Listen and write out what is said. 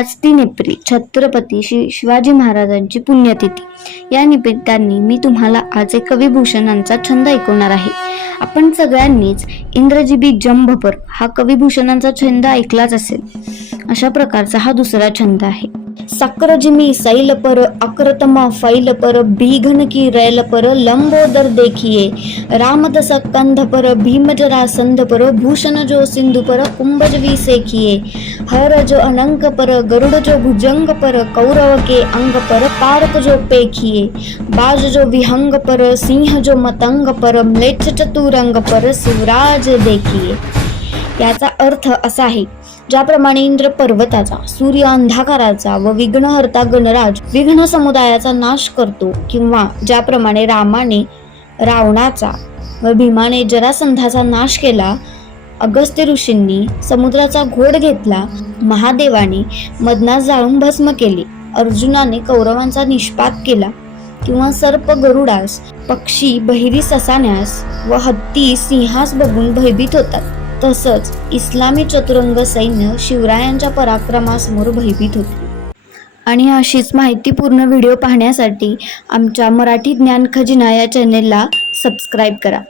आज तीन एप्रिल छत्रपती श्री शिवाजी महाराजांची पुण्यतिथी. या निमित्ताने मी तुम्हाला आज एक कविभूषणांचा छंद ऐकवणार आहे. आपण सगळ्यांनीच इंद्रजीबी जंभपर हा कविभूषणांचा छंद ऐकलाच असेल. अशा प्रकारचा हा दुसरा छंद आहे. साक्रजिमी सैल पर अक्रतमा फैल पर भीघन की रैल पर लंबोदर देखिए। राम तस कंध पर भीमजरा संध पर भूषण जो सिंधु पर कुंभज भी सेखिए। हर जो अनंक पर गरुड़ जो भुजंग पर कौरव के अंग पर पारक जो पेखिए बाज जो विहंग पर सिंह जो मतंग पर म्लेच्छ चतुरंग पर शिवराज देखिए। याचा अर्थ असा आहे ज्याप्रमाणे इंद्र पर्वताचा सूर्य अंधाकाराचा व विघ्नहर्ता गणराज विघ्न समुदायाचा नाश करतो किंवा ज्याप्रमाणे रामाने रावणाचा व भीमाने जरासंधाचा नाश केला अगस्त्य ऋषींनी समुद्राचा घोड घेतला महादेवाने मदनास जाळून भस्म केले. अर्जुनाने कौरवांचा निष्पात केला किंवा सर्प गरुडास पक्षी बहिरी ससाण्यास व हत्ती सिंहास बघून भयभीत होतात. तसंच इस्लामी चतुरंग सैन्य शिवरायांच्या पराक्रमासमोर भयभीत होते. आणि अशीच माहितीपूर्ण व्हिडिओ पाहण्यासाठी आमच्या मराठी ज्ञान खजिना या चॅनेलला सबस्क्राईब करा.